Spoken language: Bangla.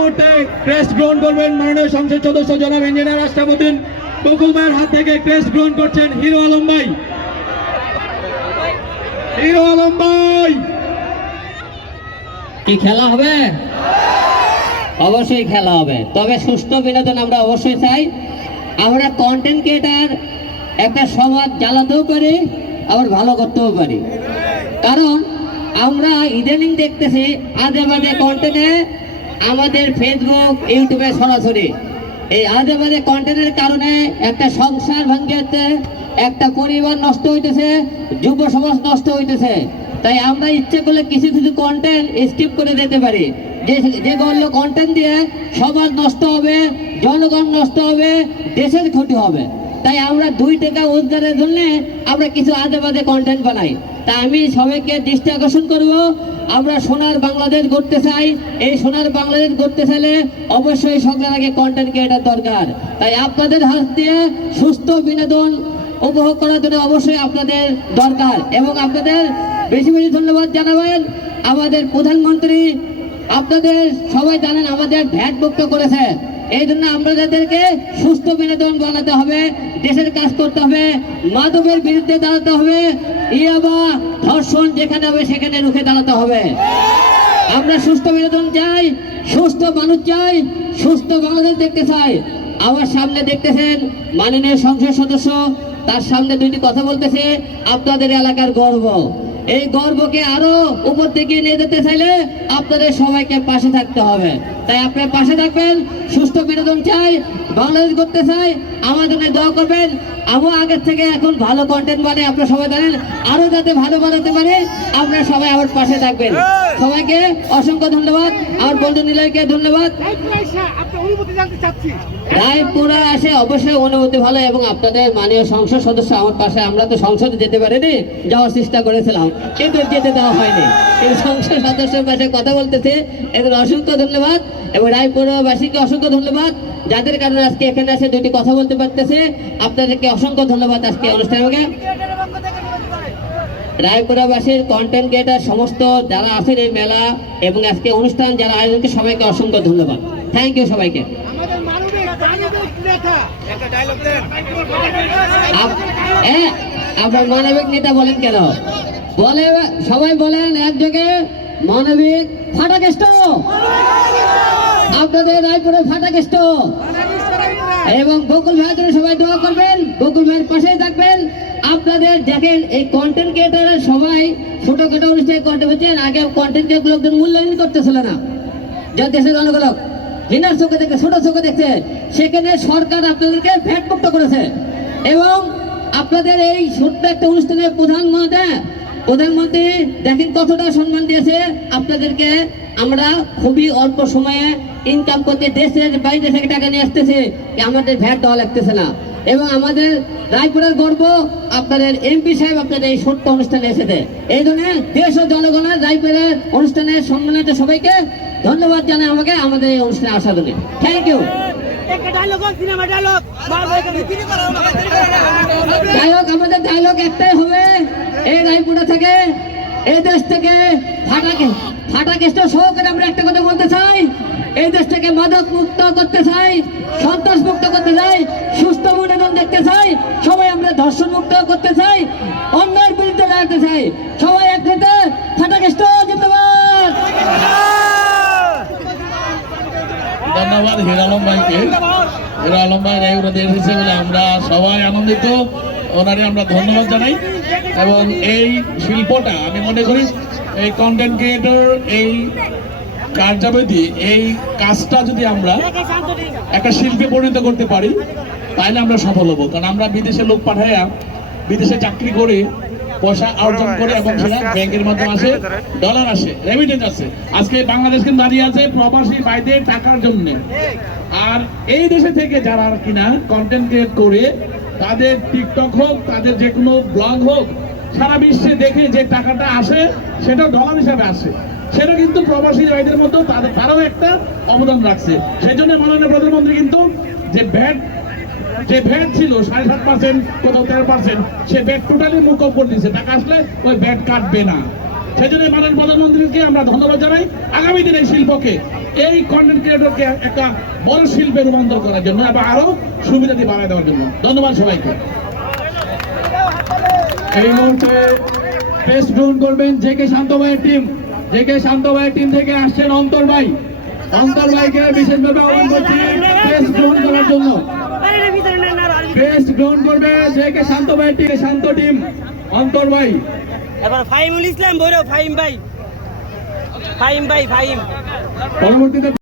মুহূর্তে ক্রেস্ট গ্রহণ করবেন মাননীয় সংসদ সদস্য জনাব ইঞ্জিনিয়ার আশরাফুদ্দিন বকুল ভাইয়ের হাত থেকে ক্রেস্ট গ্রহণ করছেন হিরো আলম ভাই। হিরো আলম ভাই, কি খেলা হবে? অবশ্যই খেলা হবে, তবে সুষ্ঠু বিনোদন আমরা অবশ্যই চাই। আমরা কন্টেন্ট ক্রিয়েটার একটা সমাজ জ্বালাতেও পারি, আবার ভালো করতেও পারি। কারণ আমরা ইদানিং দেখতেছি আজে বাজে কন্টেন্টে আমাদের ফেসবুক ইউটিউবে সরাসরি এই আজে বাজে কন্টেন্টের কারণে একটা সংসার ভেঙে যাচ্ছে, একটা পরিবার নষ্ট হইতেছে, যুব সমাজ নষ্ট হইতেছে। তাই আমরা ইচ্ছে করলে কিছু কিছু কন্টেন্ট স্কিপ করে দিতে পারি, যেগুলো কন্টেন্ট দিয়ে সমাজ নষ্ট হবে, জনগণ নষ্ট হবে, দেশের ক্ষতি হবে। তাই আমরা 2 টাকা রোজগারের জন্য আমরা কিছু আজে বাজে কন্টেন্ট বানাই। তা আমি সবাইকে দৃষ্টি আকর্ষণ করব, আমরা সোনার বাংলাদেশ গড়তে চাই। এই সোনার বাংলাদেশ গড়তে চাইলে অবশ্যই সবার আগে কন্টেন্ট ক্রিয়েটার দরকার। তাই আপনাদের হাত দিয়ে সুস্থ বিনোদন উপভোগ করার জন্য অবশ্যই আপনাদের দরকার, এবং আপনাদের বেশি বেশি ধন্যবাদ জানাবেন। আমাদের প্রধানমন্ত্রী, আপনাদের সবাই জানেন আমাদের ভ্যাট মুক্ত করেছে। এই জন্য আমাদেরকে সুস্থ বিনোদন বানাতে হবে, দেশের কাজ করতে হবে, মাদকের বিরুদ্ধে দাঁড়াতে হবে, ইয়াবা ধর্ষণ যেখানে হবে সেখানে রুখে দাঁড়াতে হবে। আমরা সুস্থ বিনোদন চাই, সুস্থ মানুষ চাই, সুস্থ বাংলাদেশ দেখতে চাই। আমার সামনে দেখতেছেন মাননীয় সংসদ সদস্য, তার সামনে 2টি কথা বলতেছে, আপনাদের এলাকার গর্ব। এই গর্বকে আরো উপর দিকে নিয়ে যেতে চাইলে আপনাদের সবাইকে পাশে থাকতে হবে। তাই আপনার পাশে থাকবেন, সুস্থ বিনোদন চাই, বাংলাদেশ করতে চাই, আমার জন্য দোয়া করবেন। আমিও আগের থেকে এখন ভালো কন্টেন্ট বানাই, আপনারা সবাই জানেন, আরো যাতে ভালো বানাতে পারে আপনারা সবাই আমার পাশে থাকবেন। সবাইকে অসংখ্য ধন্যবাদ, আমার বন্ধু নিলয়কে ধন্যবাদ। রায়পুরা আসে অবশ্যই অনুভূতি ভালো, এবং আপনাদের মাননীয় সংসদ সদস্য আমার পাশে, আমরা তো সংসদে যেতে পারিনি, যাওয়ার চেষ্টা করেছিলাম কিন্তু যেতে দেওয়া হয়নি, কিন্তু সংসদ সদস্যের পাশে কথা বলতেছে, এদের অসংখ্য ধন্যবাদ। এবং রায়পুরবাসীকে অসংখ্য ধন্যবাদ, যাদের কারণে আজকে এখানে এসে 2টি কথা বলতে পারতেছে। আপনাদেরকে অসংখ্য ধন্যবাদ আজকে অনুষ্ঠানে। রায়পুরাবাসীর কন্টেন্ট ক্রিয়েটার সমস্ত যারা আছেন এই মেলা এবং আজকে অনুষ্ঠান যারা আয়োজনকে সবাইকে অসংখ্য ধন্যবাদ। থ্যাংক ইউ সবাইকে। আপনার মানবিক নেতা বলেন কেন? বলে সবাই বলেন একযোগে মানবিক ফাটাকেষ্ট। আপনাদের রায়পুরের ফাটাকেষ্ট, এবং বকুল ভাইয়ের জন্য সবাই দোয়া করবেন, বকুল ভাইয়ের পাশেই থাকবেন। আপনাদের দেখেন এই কন্টেন্ট ক্রিয়েটাররা সবাই ছোটখাটো অনুষ্ঠানে কন্টেন্ট হচ্ছেন, আগে কন্টেন্ট ক্রিয়েটরদের মূল্যায়ন করতেছিল না, যা দেশের জনগণ ঘৃণার চোখে দেখে, ছোট চোখে দেখছে, সেখানে সরকার আপনাদেরকে ভ্যাট মুক্ত করেছে। এবং আপনাদের এই ছোট্ট একটা অনুষ্ঠানে প্রধানমন্ত্রী দেখেন কতটা সম্মান দিয়েছে আপনাদেরকে। আমরা খুবই অল্প সময়ে ইনকাম করতে দেশের বাইরে থেকে টাকা নিয়ে আসতেছে, আমাদের ভ্যাট দেওয়া লাগতেছে না। এবং আমাদের রায়পুরের গর্ব আপনাদের এমপি সাহেব আপনাদের এই ছোট্ট অনুষ্ঠানে এসেছে। এই জন্য দেশ ও জনগণের রায়পুরের অনুষ্ঠানে সম্মানিত সবাইকে ধন্যবাদ জানাই আমাকে আমাদের এই অনুষ্ঠানে আসার জন্য। Thank you. যাই হোক, আমাদের ডায়লগ একটাই হবে, এই রায়পুরা থেকে, এই দেশ থেকে ফাটাকেষ্ট সহকারে আমরা একটা কথা বলতে চাই, এই দেশ থেকে মাদক মুক্ত করতে চাই, সন্ত্রাস মুক্ত করতে চাই, সুস্থ বিনোদন দেখতে চাই, সবাই আমরা ধর্ষণ মুক্ত করতে চাই, অন্যায়ের বিরুদ্ধে দাঁড়াতে চাই, সবাই একসাথে ফাটাকেষ্ট জিন্দাবাদ। ধন্যবাদ হিরো আলম ভাইকে। হিরো আলম ভাই রায়পুরা এসেছে বলে আমরা সবাই আনন্দিত, ওনারে আমরা ধন্যবাদ জানাই। এবং এই শিল্পটা আমি মনে করি এই কন্টেন্ট ক্রিয়েটর এই কার্যাবধি এই কাজটা যদি আমরা একটা শিল্পে পরিণত করতে পারি তাহলে আমরা সফল হবো। কারণ আমরা বিদেশে লোক পাঠাইয়া বিদেশে চাকরি করে পয়সা অর্জন করে, এবং সেটা ব্যাংকের মাধ্যমে আসে, ডলার আসে, রেমিটেন্স আসে। আজকে বাংলাদেশ কিন্তু দাঁড়িয়ে আছে প্রবাসী ভাইদের টাকার জন্য। আর এই দেশে থেকে যারা কিনা কন্টেন্ট ক্রিয়েট করে, তাদের টিকটক হোক, তাদের যে কোনো ব্লগ হোক, সারা বিশ্বে দেখে যে টাকাটা আসে সেটাও ডলার হিসাবে আসে, সেটা কিন্তু প্রবাসী ভাইদের মতো তারাও একটা অবদান রাখছে। সেই জন্য মাননীয় প্রধানমন্ত্রী কিন্তু যে ভ্যাট ছিল 7.5%, কোথাও 13%, সে ভ্যাট টোটালি মুকুব করে দিয়েছে, টাকা আসলে ওই ভ্যাট কাটবে না। সেই জন্য মাননীয় প্রধানমন্ত্রীকে আমরা ধন্যবাদ জানাই। আগামী দিনে শিল্পকে এই কন্টেন্ট ক্রিয়েটরকে একটা বড় শিল্পে রূপান্তর করার জন্য এবং আরো সুবিধাটি বাড়ায় দেওয়ার জন্য। ধন্যবাদ সবাইকে। এই মুহূর্তে ক্রেস্ট গ্রহণ করবেন জেকে শান্ত ভাইয়ের টিম। জেকে শান্ত ভাইয়ের টিম থেকে আসছেন অন্তর ভাই। অন্তর ভাইকে বিশেষভাবে আহ্বান করছি ক্রেস্ট গ্রহণ করার জন্য। ক্রেস্ট গ্রহণ করবে জেকে শান্ত ভাইয়ের টিম, শান্ত টিম অন্তর ভাই। এবার ফাহিমুল ইসলাম ভৈরব, ফাহিম ভাই, ফাহিম ভাই, ফাহিম। পরবর্তীতে